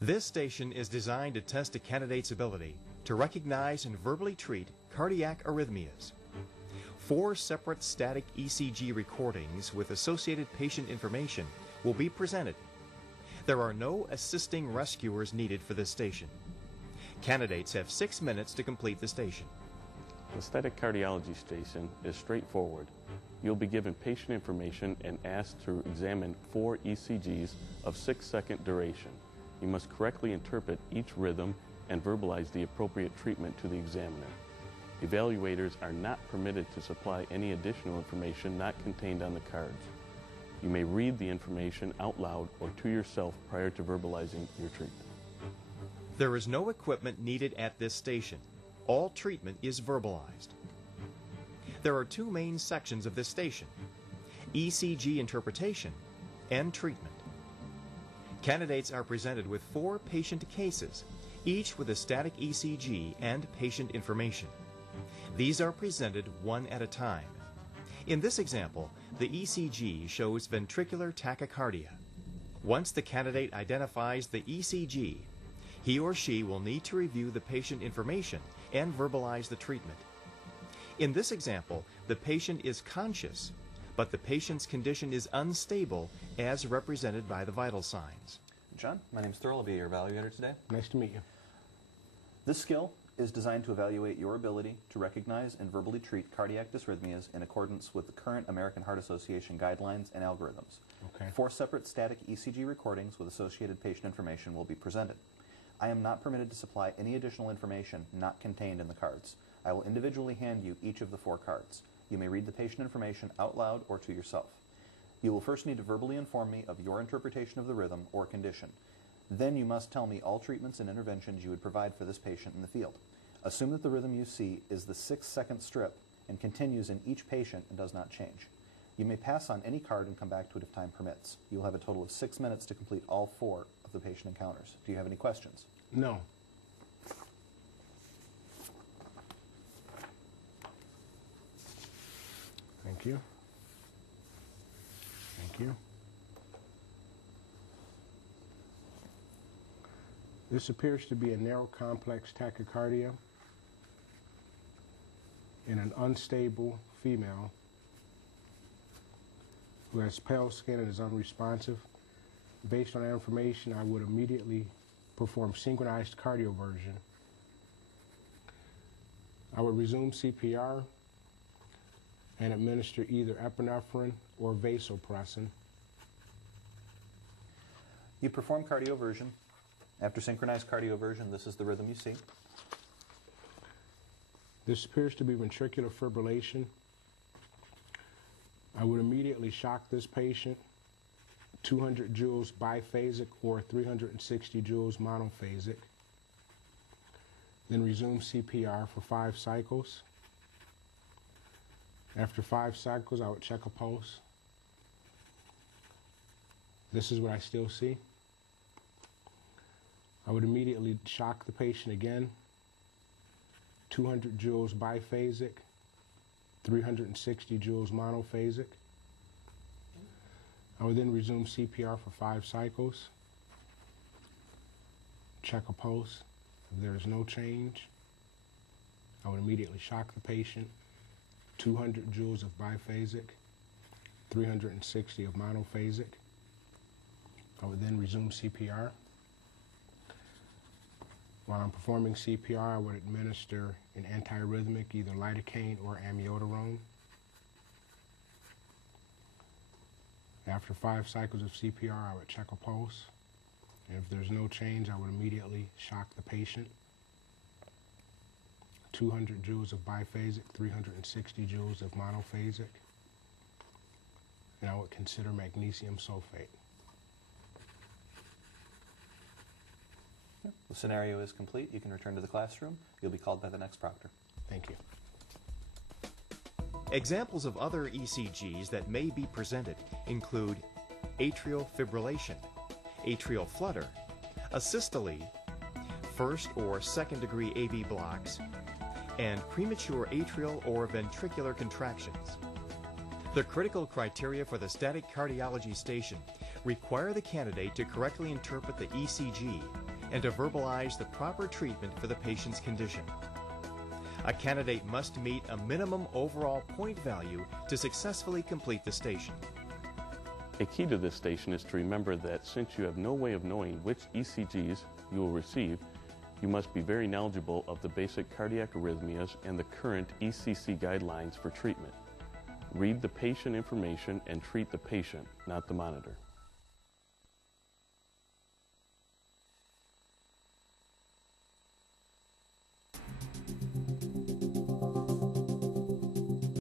This station is designed to test a candidate's ability to recognize and verbally treat cardiac arrhythmias. 4 separate static ECG recordings with associated patient information will be presented. There are no assisting rescuers needed for this station. Candidates have 6 minutes to complete the station. The static cardiology station is straightforward. You'll be given patient information and asked to examine 4 ECGs of 6-second duration. You must correctly interpret each rhythm and verbalize the appropriate treatment to the examiner. Evaluators are not permitted to supply any additional information not contained on the cards. You may read the information out loud or to yourself prior to verbalizing your treatment. There is no equipment needed at this station. All treatment is verbalized. There are 2 main sections of this station: ECG interpretation and treatment. Candidates are presented with 4 patient cases, each with a static ECG and patient information. These are presented one at a time. In this example, the ECG shows ventricular tachycardia. Once the candidate identifies the ECG, he or she will need to review the patient information and verbalize the treatment. In this example, the patient is conscious, but the patient's condition is unstable as represented by the vital signs. John, my name's Thurl. I'll be your evaluator today. Nice to meet you. This skill is designed to evaluate your ability to recognize and verbally treat cardiac dysrhythmias in accordance with the current American Heart Association guidelines and algorithms. Okay. 4 separate static ECG recordings with associated patient information will be presented. I am not permitted to supply any additional information not contained in the cards. I will individually hand you each of the 4 cards. You may read the patient information out loud or to yourself. You will first need to verbally inform me of your interpretation of the rhythm or condition. Then you must tell me all treatments and interventions you would provide for this patient in the field. Assume that the rhythm you see is the 6-second strip and continues in each patient and does not change. You may pass on any card and come back to it if time permits. You will have a total of 6 minutes to complete all 4 of the patient encounters. Do you have any questions? No. Thank you. Thank you. This appears to be a narrow complex tachycardia in an unstable female who has pale skin and is unresponsive. Based on that information, I would immediately perform synchronized cardioversion. I would resume CPR and administer either epinephrine or vasopressin. You perform cardioversion. After synchronized cardioversion, this is the rhythm you see. This appears to be ventricular fibrillation. I would immediately shock this patient, 200 joules biphasic or 360 joules monophasic. Then resume CPR for 5 cycles. After 5 cycles, I would check a pulse. This is what I still see. I would immediately shock the patient again, 200 joules biphasic, 360 joules monophasic. I would then resume CPR for 5 cycles, check a pulse. If there is no change, I would immediately shock the patient, 200 joules of biphasic, 360 of monophasic. I would then resume CPR. While I'm performing CPR, I would administer an antiarrhythmic, either lidocaine or amiodarone. After 5 cycles of CPR, I would check a pulse. And if there's no change, I would immediately shock the patient. 200 joules of biphasic, 360 joules of monophasic. And I would consider magnesium sulfate. The scenario is complete. You can return to the classroom. You'll be called by the next proctor. Thank you. Examples of other ECGs that may be presented include atrial fibrillation, atrial flutter, asystole, first or second degree AV blocks, and premature atrial or ventricular contractions. The critical criteria for the static cardiology station require the candidate to correctly interpret the ECG and to verbalize the proper treatment for the patient's condition. A candidate must meet a minimum overall point value to successfully complete the station. A key to this station is to remember that since you have no way of knowing which ECGs you will receive, you must be very knowledgeable of the basic cardiac arrhythmias and the current ECC guidelines for treatment. Read the patient information and treat the patient, not the monitor.